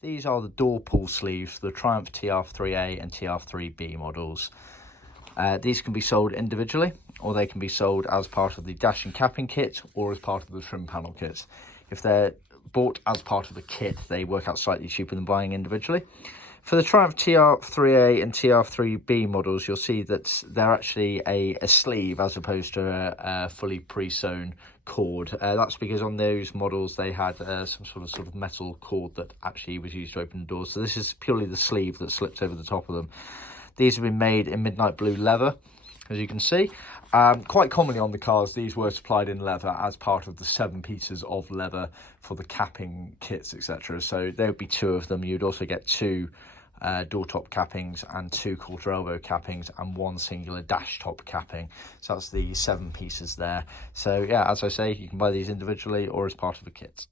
These are the door pull sleeves for the Triumph TR3A and TR3B models. These can be sold individually, or they can be sold as part of the dash and capping kit or as part of the trim panel kit. If they're bought as part of the kit, they work out slightly cheaper than buying individually. For the Triumph TR3A and TR3B models, you'll see that they're actually a sleeve as opposed to a fully pre-sewn cord. That's because on those models they had some sort of metal cord that actually was used to open the doors. So this is purely the sleeve that slips over the top of them. These have been made in midnight blue leather, as you can see. Quite commonly on the cars, these were supplied in leather as part of the 7 pieces of leather for the capping kits, etc. So there would be 2 of them. You'd also get 2 door top cappings and 2 quarter elbow cappings and 1 singular dash top capping. So that's the 7 pieces there. So yeah, as I say, you can buy these individually or as part of a kit.